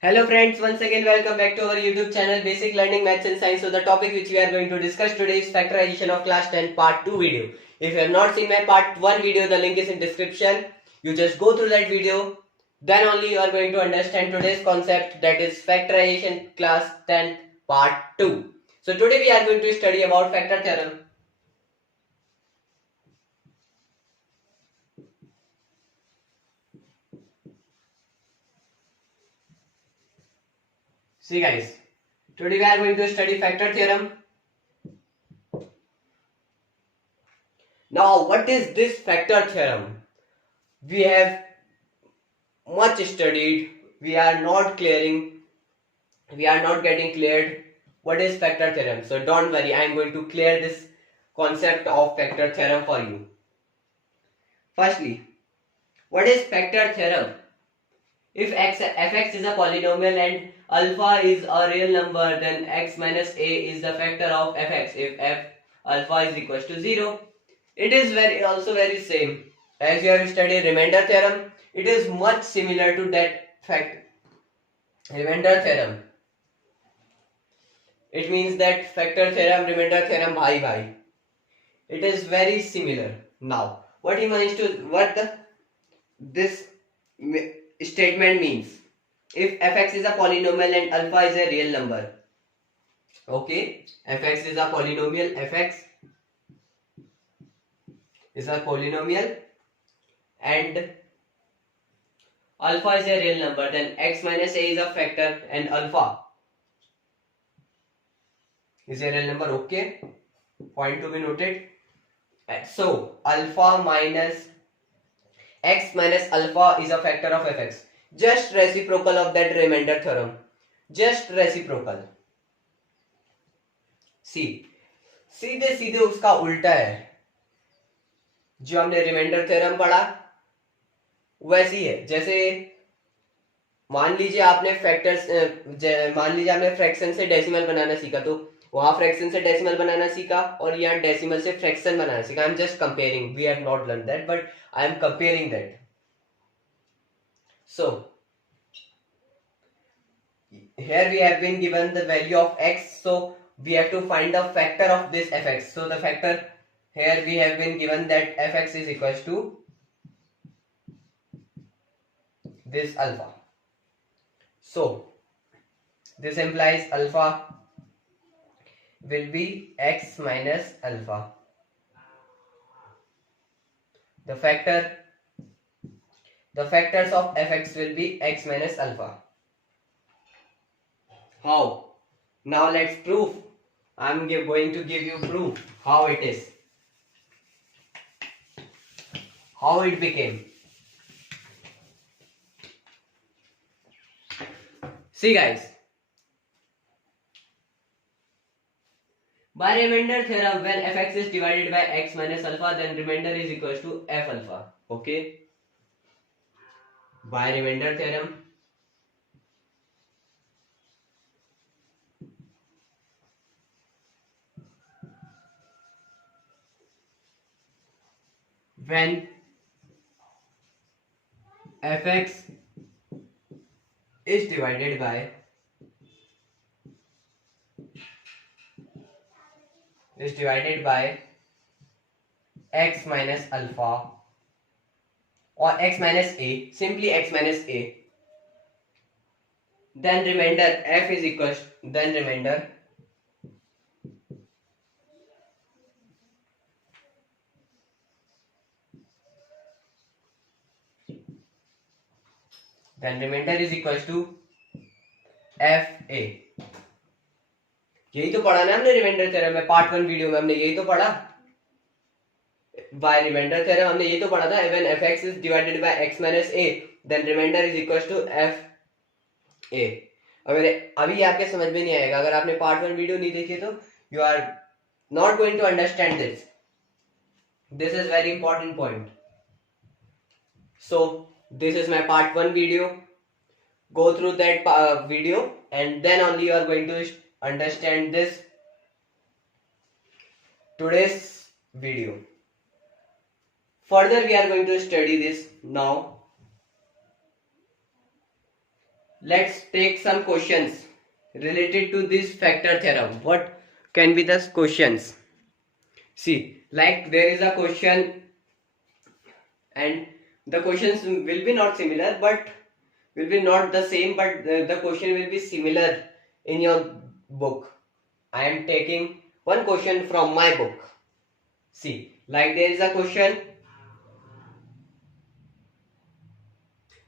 Hello friends, once again welcome back to our YouTube channel Basic Learning Maths and Science. So the topic which we are going to discuss today is factorization of class 10 part 2 video. If you have not seen my part 1 video, the link is in description. You just go through that video, then only you are going to understand today's concept, that is factorization class 10 part 2. So today we are going to study about factor theorem. See guys, today we are going to study factor theorem. Now what is this factor theorem? We have much studied, we are not getting cleared what is factor theorem. So don't worry, I am going to clear this concept of factor theorem for you. Firstly, what is factor theorem? If fx is a polynomial and alpha is a real number, then x minus a is the factor of fx if f alpha is equals to 0. It is also very same as you have studied remainder theorem. It is much similar to that fact. Remainder theorem. It means that factor theorem, remainder theorem, bhai. It is very similar. Now, this statement means? If fx is a polynomial and alpha is a real number, okay, fx is a polynomial, and alpha is a real number, then x minus a is a factor and alpha is a real number. Okay, point to be noted. So alpha minus x minus alpha is a factor of fx. Just reciprocal of that remainder theorem. Just reciprocal. सीधे सीधे उसका उल्टा है. जो हमने remainder theorem पढ़ा वैसी है. जैसे मान लीजिए आपने फ्रैक्शन से डेसिमल बनाना सीखा, तो वहां फ्रैक्शन से डेसिमल बनाना सीखा और यहाँ डेसिमल से फ्रैक्शन बनाना सीखा. I am just comparing. We have not learn that, but I am comparing that. So here we have been given the value of x, so we have to find the factor of this fx. So the factor here we have been given that fx is equals to this alpha. So this implies alpha will be x minus alpha. The factors of fx will be x minus alpha. How? Now let's prove. I'm going to give you proof how it is. How it became. See guys. By remainder theorem, when fx is divided by x minus alpha, then remainder is equals to f alpha. Okay. By remainder theorem, when fx is divided by x minus alpha or x minus a, simply x minus a, then remainder f is equals, then remainder is equals to f a. यही तो पढ़ा ना हमने remainder theorem में. Part 1 video में हमने यही तो पढ़ा. बाय रिमाइंडर थ्योरम हमने ये तो पढ़ा था. When fx is divided by x minus a, then remainder is equals to f a. अगर अभी आपके समझ में नहीं आएगा, अगर आपने पार्ट 1 वीडियो नहीं देखी तो you are not going to understand this. This is very important point. So this is my part 1 video. Go through that video and then only you are going to understand this today's video. Further we are going to study this now. let's take some questions related to this factor theorem. What can be the questions? See, like there is a question, and the questions will be not similar, but will be not the same, but the question will be similar in your book. I am taking one question from my book. See, like there is a question,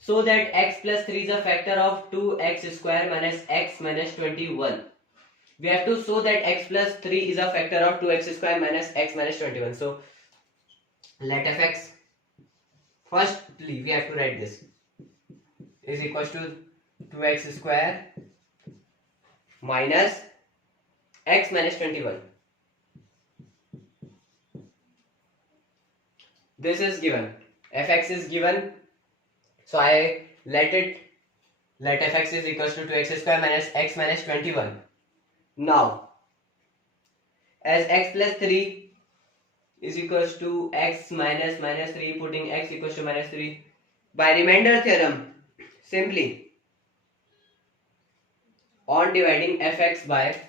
so that x plus 3 is a factor of 2x square minus x minus 21. We have to show that x plus 3 is a factor of 2x square minus x minus 21. So let fx, firstly we have to write this, is equals to 2x square minus x minus 21. This is given, fx is given, so I let fx is equals to 2x square minus x minus 21. Now as x plus 3 is equals to x minus minus 3, putting x equals to minus 3, by remainder theorem, simply on dividing fx by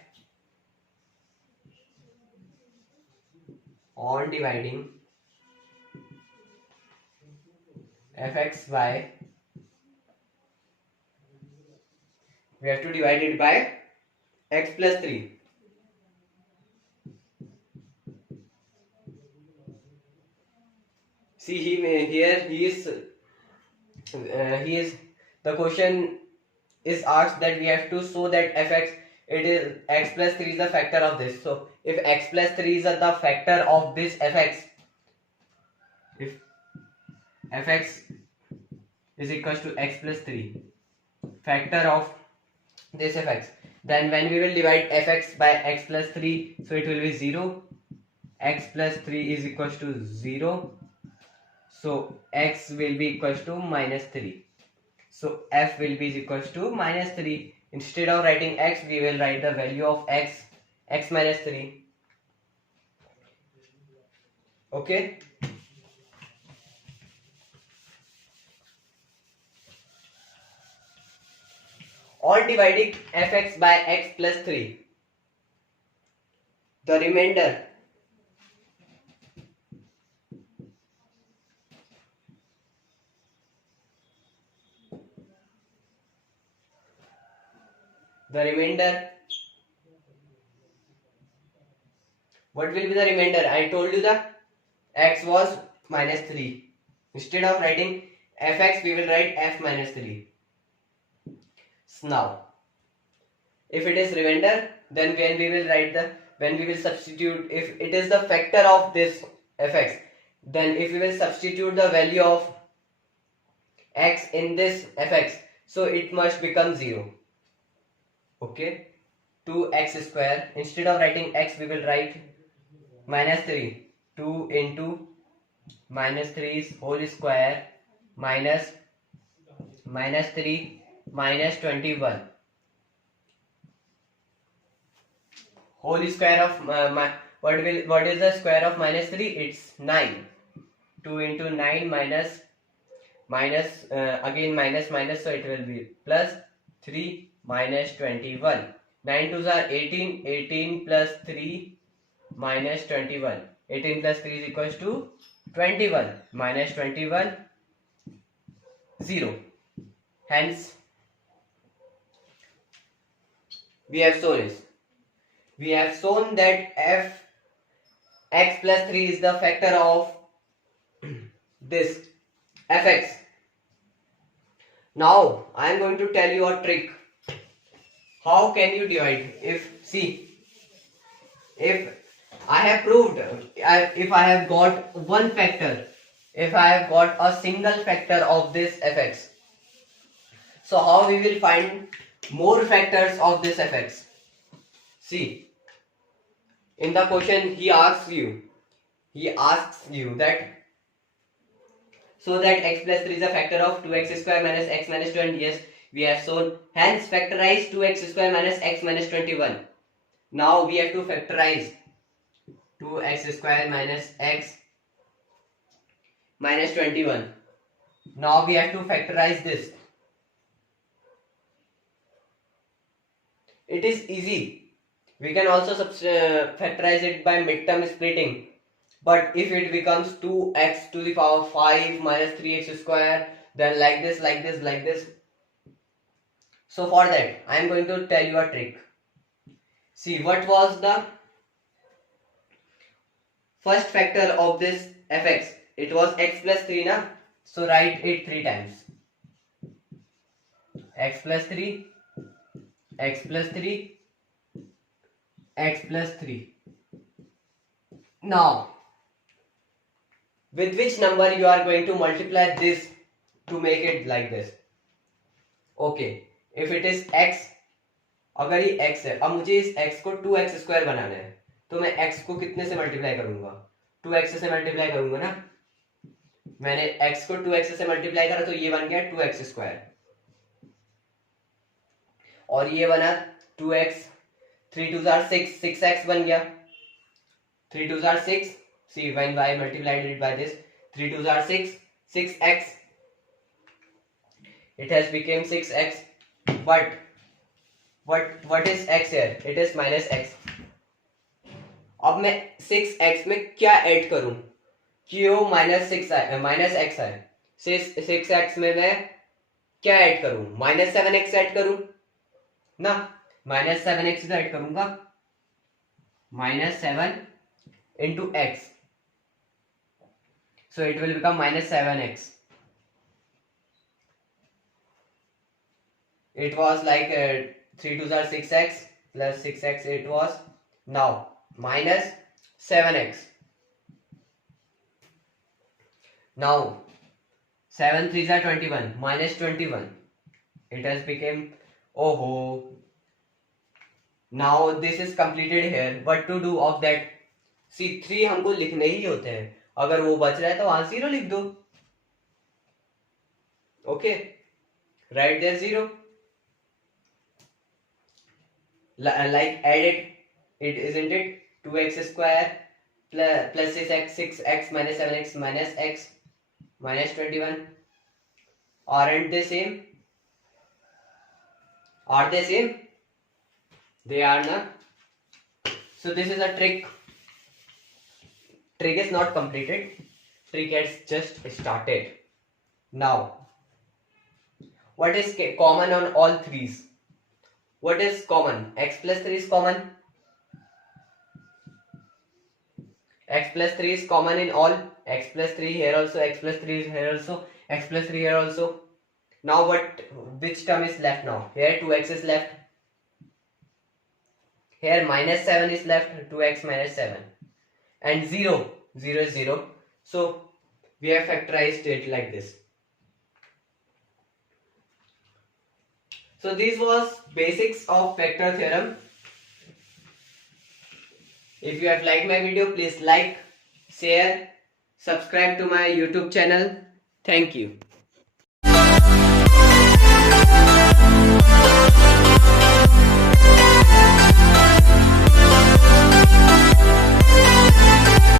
we have to divide it by x plus 3. See, he is the question is asked that we have to show that fx, it is x plus 3 is the factor of this. So if x plus 3 is the factor of this fx, if fx is equals to x plus 3, factor of this fx, then when we will divide fx by x plus 3, so it will be 0. X plus 3 is equals to 0, so x will be equals to minus 3. So f will be equals to minus 3. Instead of writing x, we will write the value of x minus 3. Okay. On dividing fx by x plus 3, the remainder what will be the remainder? I told you that x was minus 3. Instead of writing fx, we will write f minus 3. Now if it is remainder, then when we will substitute, if it is the factor of this fx, then if we will substitute the value of x in this fx, so it must become 0. Okay, 2x square, instead of writing x, we will write minus 3. 2 into minus 3 whole square minus 3 minus 21 whole square of what is the square of minus 3? It's 9. 2 into 9 minus again minus, so it will be plus 3 minus 21. 9 2s are 18. 18 plus 3 minus 21. 18 plus 3 is equals to 21. Minus 21, 0. Hence we have shown that x plus 3 is the factor of this fx. Now I am going to tell you a trick. How can you divide? If I have proved, if I have got one factor, if I have got a single factor of this fx, so how we will find more factors of this fx? See, in the question he asks you that, so that x plus 3 is a factor of 2x square minus x minus 20. Yes, we have shown. Hence factorize 2x square minus x minus 21. Now we have to factorize 2x square minus x minus 21. Now we have to factorize this. It is easy. We can also factorize it by midterm splitting. But if it becomes 2x to the power 5 minus 3x square, then like this, like this, like this. So for that, I am going to tell you a trick. See, what was the first factor of this fx? It was x plus 3, na? So write it 3 times. X plus 3, x plus 3, x plus 3. Now, with which number you are going to multiply this to make it like this? Okay, if it is x, अगर ये x है, अब मुझे इस x को 2x square बनाना है, तो मैं x को कितने से मल्टीप्लाई करूंगा? 2x से मल्टीप्लाई करूंगा ना. मैंने x को 2x से मल्टीप्लाई करा तो ये बन गया 2x स्क्वायर, और ये बना 2x, 3 2 are 6, 6x बन गया. 3 2 are 6. See, when I multiplied it by this, 3 2 are 6, 6x. It has become 6x. But what is x here? It is minus x. अब मैं 6x में क्या ऐड करूं? क्यों माइनस x है. 6x में मैं क्या ऐड करूं? माइनस 7x ऐड करूं ना. माइनस 7x ऐड करूंगा. Minus 7 into x. So it will become minus 7x. It was like 3 2 are 6x plus 6x it was. Now minus 7x. Now 7 3 are 21 minus 21. It has become, oh. Now this is completed here. What to do of that? See, 3 हमको लिखने ही होते हैं. अगर वो बच रहा है तो वहां 0 लिख दो. Okay, right there 0. Like add it isn't it? 2x square plus 6x minus 7x minus x minus 21. Aren't they same? Are they same? They are not. So this is a trick. Trick is not completed. Trick has just started. Now, what is common on all threes? What is common? X plus 3 is common. X plus 3 is common in all. X plus 3 here also. X plus 3 is here also. X plus 3 here also. Now which term is left now? Here 2x is left. Here minus 7 is left. 2x minus 7. And 0 is 0. So we have factorized it like this. So this was basics of factor theorem. If you have liked my video, please like, share, subscribe to my YouTube channel. Thank you.